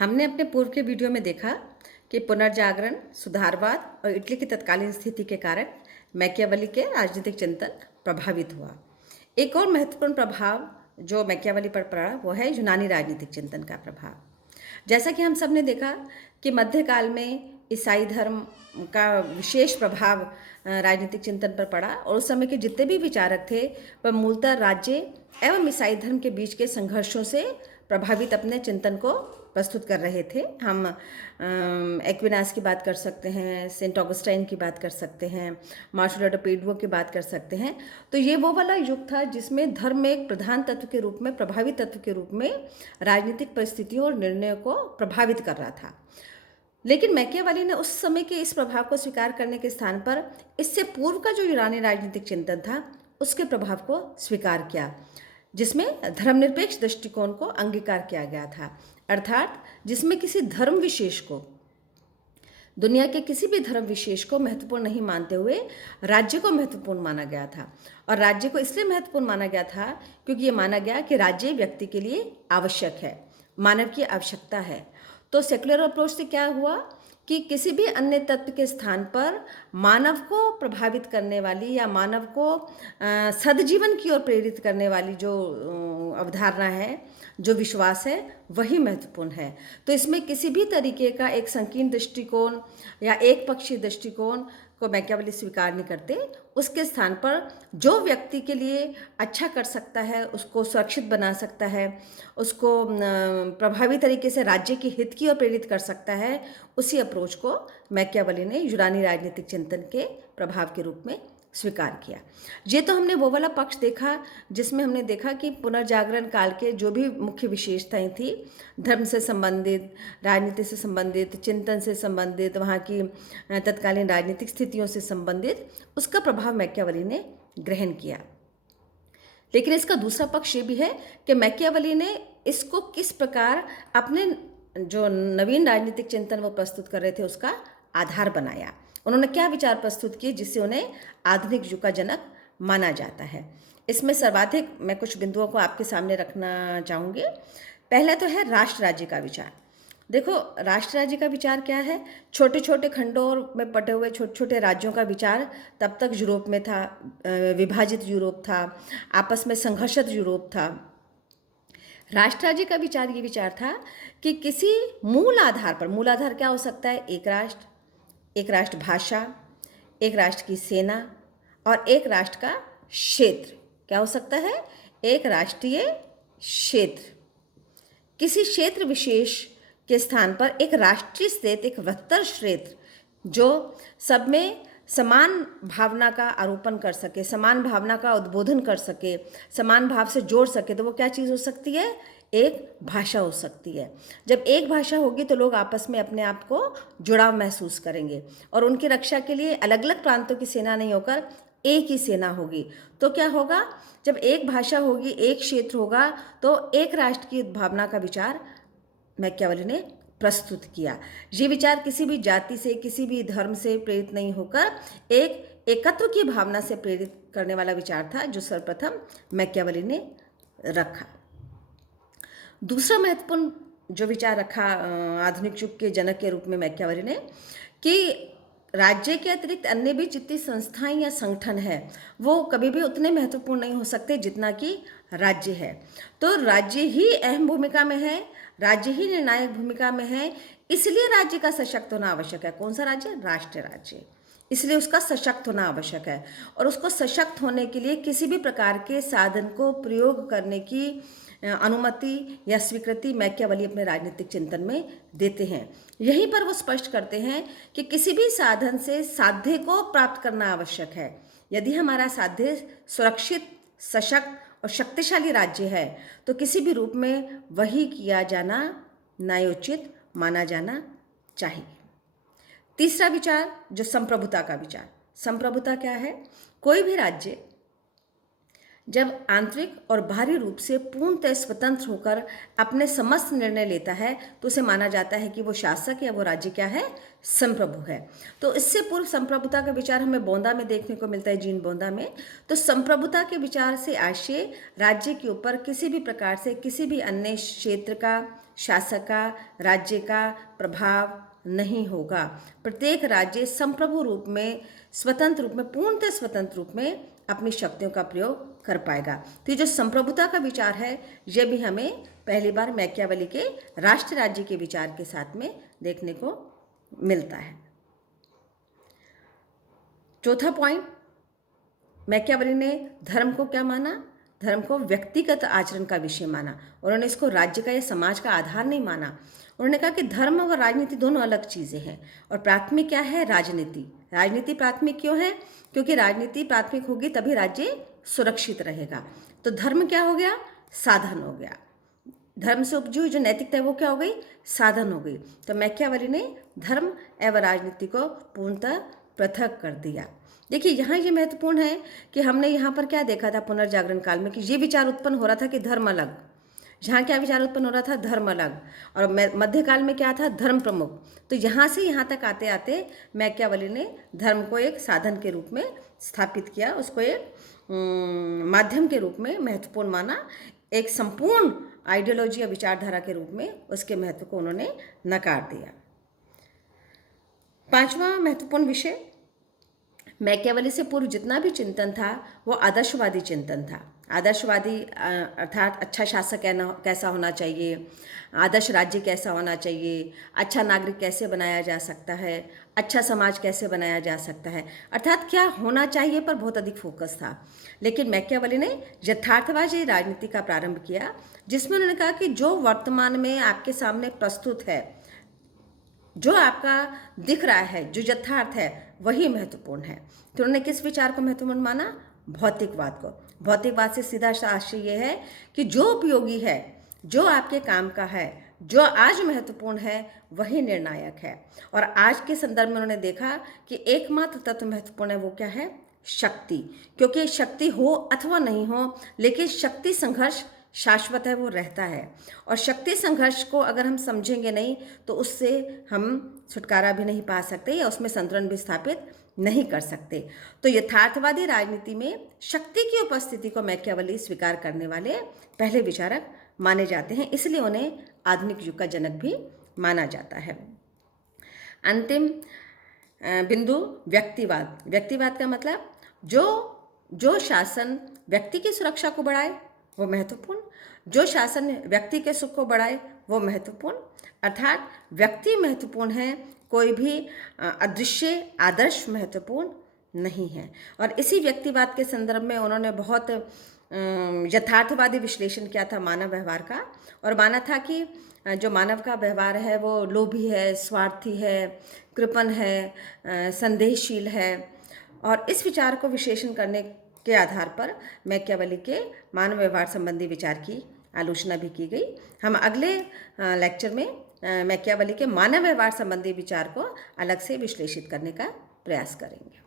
हमने अपने पूर्व के वीडियो में देखा कि पुनर्जागरण, सुधारवाद और इटली की तत्कालीन स्थिति के कारण मैकियावेली के राजनीतिक चिंतन प्रभावित हुआ। एक और महत्वपूर्ण प्रभाव जो मैकियावेली पर पड़ा वो है यूनानी राजनीतिक चिंतन का प्रभाव। जैसा कि हम सब ने देखा कि मध्यकाल में ईसाई धर्म का विशेष प्रभाव राजनीतिक चिंतन पर पड़ा और उस समय के जितने भी विचारक थे वह मूलतः राज्य एवं ईसाई धर्म के बीच के संघर्षों से प्रभावित अपने चिंतन को प्रस्तुत कर रहे थे। हम एक्विनास की बात कर सकते हैं, सेंट ऑगस्टाइन की बात कर सकते हैं, मार्शल डे पेडुओ की बात कर सकते हैं। तो ये वो वाला युग था जिसमें धर्म एक प्रधान तत्व के रूप में, प्रभावी तत्व के रूप में राजनीतिक परिस्थितियों और निर्णयों को प्रभावित कर रहा था। लेकिन मैकियावेली ने उस समय के इस प्रभाव को स्वीकार करने के स्थान पर इससे पूर्व का जो यूनानी राजनीतिक चिंतन था उसके प्रभाव को स्वीकार किया, जिसमें धर्मनिरपेक्ष दृष्टिकोण को अंगीकार किया गया था। अर्थात जिसमें किसी धर्म विशेष को, दुनिया के किसी भी धर्म विशेष को महत्वपूर्ण नहीं मानते हुए राज्य को महत्वपूर्ण माना गया था। और राज्य को इसलिए महत्वपूर्ण माना गया था क्योंकि ये माना गया कि राज्य व्यक्ति के लिए आवश्यक है, मानव की आवश्यकता है। तो सेक्युलर अप्रोच से क्या हुआ कि किसी भी अन्य तत्व के स्थान पर मानव को प्रभावित करने वाली या मानव को सदजीवन की ओर प्रेरित करने वाली जो अवधारणा है, जो विश्वास है, वही महत्वपूर्ण है। तो इसमें किसी भी तरीके का एक संकीर्ण दृष्टिकोण या एक पक्षीय दृष्टिकोण को मैकियावेली स्वीकार नहीं करते। उसके स्थान पर जो व्यक्ति के लिए अच्छा कर सकता है, उसको सुरक्षित बना सकता है, उसको प्रभावी तरीके से राज्य के हित की ओर प्रेरित कर सकता है, उसी अप्रोच को मैकियावेली ने यूनानी राजनीतिक चिंतन के प्रभाव के रूप में स्वीकार किया। ये तो हमने वो वाला पक्ष देखा जिसमें हमने देखा कि पुनर्जागरण काल के जो भी मुख्य विशेषताएं थी, धर्म से संबंधित, राजनीति से संबंधित, चिंतन से संबंधित, वहाँ की तत्कालीन राजनीतिक स्थितियों से संबंधित, उसका प्रभाव मैकियावेली ने ग्रहण किया। लेकिन इसका दूसरा पक्ष ये भी है कि मैकियावेली ने इसको किस प्रकार अपने जो नवीन राजनीतिक चिंतन वो प्रस्तुत कर रहे थे उसका आधार बनाया। उन्होंने क्या विचार प्रस्तुत किए जिससे उन्हें आधुनिक युग का जनक माना जाता है। इसमें सर्वाधिक मैं कुछ बिंदुओं को आपके सामने रखना चाहूँगी। पहले तो है राष्ट्र राज्य का विचार। देखो, राष्ट्र राज्य का विचार क्या है? छोटे छोटे खंडों में बटे हुए छोटे छोटे राज्यों का विचार तब तक यूरोप में था, विभाजित यूरोप था, आपस में संघर्षित यूरोप था। राष्ट्र राज्य का विचार ये विचार था कि किसी मूल आधार पर, मूल आधार क्या हो सकता है? एक राष्ट्र भाषा, एक राष्ट्र की सेना और एक राष्ट्र का क्षेत्र। क्या हो सकता है? एक राष्ट्रीय क्षेत्र। किसी क्षेत्र विशेष के स्थान पर एक राष्ट्रीय क्षेत्र, एक वृहत्तर क्षेत्र जो सब में समान भावना का आरोपण कर सके, समान भावना का उद्बोधन कर सके, समान भाव से जोड़ सके। तो वो क्या चीज़ हो सकती है? एक भाषा हो सकती है। जब एक भाषा होगी तो लोग आपस में अपने आप को जुड़ाव महसूस करेंगे और उनकी रक्षा के लिए अलग अलग प्रांतों की सेना नहीं होकर एक ही सेना होगी। तो क्या होगा? जब एक भाषा होगी, एक क्षेत्र होगा, तो एक राष्ट्र की भावना का विचार मैकियावेली ने प्रस्तुत किया। ये विचार किसी भी जाति से, किसी भी धर्म से प्रेरित नहीं होकर एक एकत्व की भावना से प्रेरित करने वाला विचार था जो सर्वप्रथम मैकियावेली ने रखा। दूसरा महत्वपूर्ण जो विचार रखा आधुनिक युग के जनक के रूप में मैकियावेली ने, कि राज्य के अतिरिक्त अन्य भी जितनी संस्थाएं या संगठन है वो कभी भी उतने महत्वपूर्ण नहीं हो सकते जितना कि राज्य है। तो राज्य ही अहम भूमिका में है, राज्य ही निर्णायक भूमिका में है, इसलिए राज्य का सशक्त होना आवश्यक है। कौन सा राज्य? राष्ट्रीय राज्य। इसलिए उसका सशक्त होना आवश्यक है और उसको सशक्त होने के लिए किसी भी प्रकार के साधन को प्रयोग करने की अनुमति या स्वीकृति मैकियावेली अपने राजनीतिक चिंतन में देते हैं। यहीं पर वो स्पष्ट करते हैं कि किसी भी साधन से साध्य को प्राप्त करना आवश्यक है। यदि हमारा साध्य सुरक्षित, सशक्त और शक्तिशाली राज्य है तो किसी भी रूप में वही किया जाना न्यायोचित माना जाना चाहिए। तीसरा विचार जो संप्रभुता का विचार। संप्रभुता क्या है? कोई भी राज्य जब आंतरिक और बाहरी रूप से पूर्णतः स्वतंत्र होकर अपने समस्त निर्णय लेता है तो उसे माना जाता है कि वो शासक या वो राज्य क्या है? संप्रभु है। तो इससे पूर्व संप्रभुता का विचार हमें बोंदा में देखने को मिलता है, जीन बोंदा में। तो संप्रभुता के विचार से आशय राज्य के ऊपर किसी भी प्रकार से किसी भी अन्य क्षेत्र का, शासक का, राज्य का प्रभाव नहीं होगा। प्रत्येक राज्य संप्रभु रूप में, स्वतंत्र रूप में, पूर्णतः स्वतंत्र रूप में अपनी शक्तियों का प्रयोग कर पाएगा। तो ये जो संप्रभुता का विचार है, ये भी हमें पहली बार मैकियावेली के राष्ट्र राज्य के विचार के साथ में देखने को मिलता है। चौथा पॉइंट, मैकियावेली ने धर्म को क्या माना? धर्म को व्यक्तिगत आचरण का विषय माना। उन्होंने इसको राज्य का या समाज का आधार नहीं माना। उन्होंने कहा कि धर्म और राजनीति दोनों अलग चीज़ें हैं, और प्राथमिक क्या है? राजनीति। राजनीति प्राथमिक क्यों है? क्योंकि राजनीति प्राथमिक होगी तभी राज्य सुरक्षित रहेगा। तो धर्म क्या हो गया? साधन हो गया। धर्म से उपजी हुई जो नैतिकता है वो क्या हो गई? साधन हो गई। तो मैकियावेली ने धर्म एवं राजनीति को पूर्णतः पृथक कर दिया। देखिए, यहाँ ये महत्वपूर्ण है कि हमने यहाँ पर क्या देखा था पुनर्जागरण काल में, कि ये विचार उत्पन्न हो रहा था कि धर्म अलग। यहाँ क्या विचार उत्पन्न हो रहा था? धर्म अलग। और मध्यकाल में क्या था? धर्म प्रमुख। तो यहाँ से यहाँ तक आते आते मैकियावेली ने धर्म को एक साधन के रूप में स्थापित किया, उसको एक माध्यम के रूप में महत्वपूर्ण माना, एक संपूर्ण आइडियोलॉजी या विचारधारा के रूप में उसके महत्व को उन्होंने नकार दिया। पांचवा महत्वपूर्ण विषय, मैकियावेली से पूर्व जितना भी चिंतन था वो आदर्शवादी चिंतन था। आदर्शवादी अर्थात अच्छा शासक कैसा होना चाहिए, आदर्श राज्य कैसा होना चाहिए, अच्छा नागरिक कैसे बनाया जा सकता है, अच्छा समाज कैसे बनाया जा सकता है, अर्थात क्या होना चाहिए पर बहुत अधिक फोकस था। लेकिन मैकियावेली ने यथार्थवादी राजनीति का प्रारंभ किया, जिसमें उन्होंने कहा कि जो वर्तमान में आपके सामने प्रस्तुत है, जो आपका दिख रहा है, जो यथार्थ है, वही महत्वपूर्ण है। तो उन्होंने किस विचार को महत्वपूर्ण माना? भौतिकवाद को। भौतिकवाद से सीधा आशय ये है कि जो उपयोगी है, जो आपके काम का है, जो आज महत्वपूर्ण है, वही निर्णायक है। और आज के संदर्भ में उन्होंने देखा कि एकमात्र तत्व महत्वपूर्ण है, वो क्या है? शक्ति। क्योंकि शक्ति हो अथवा नहीं हो, लेकिन शक्ति संघर्ष शाश्वत है, वो रहता है। और शक्ति संघर्ष को अगर हम समझेंगे नहीं तो उससे हम छुटकारा भी नहीं पा सकते या उसमें संतुलन भी स्थापित नहीं कर सकते। तो यथार्थवादी राजनीति में शक्ति की उपस्थिति को मैकियावेली स्वीकार करने वाले पहले विचारक माने जाते हैं, इसलिए उन्हें आधुनिक युग का जनक भी माना जाता है। अंतिम बिंदु, व्यक्तिवाद। व्यक्तिवाद का मतलब जो शासन व्यक्ति की सुरक्षा को बढ़ाए वो महत्वपूर्ण, जो शासन व्यक्ति के सुख को बढ़ाए वो महत्वपूर्ण। अर्थात व्यक्ति महत्वपूर्ण है, कोई भी अदृश्य आदर्श महत्वपूर्ण नहीं है। और इसी व्यक्तिवाद के संदर्भ में उन्होंने बहुत यथार्थवादी विश्लेषण किया था मानव व्यवहार का, और माना था कि जो मानव का व्यवहार है वो लोभी है, स्वार्थी है, कृपण है, संदेहशील है। और इस विचार को विश्लेषण करने के आधार पर मैकियावेली के मानव व्यवहार संबंधी विचार की आलोचना भी की गई। हम अगले लेक्चर में मैकियावेली के मानव व्यवहार संबंधी विचार को अलग से विश्लेषित करने का प्रयास करेंगे।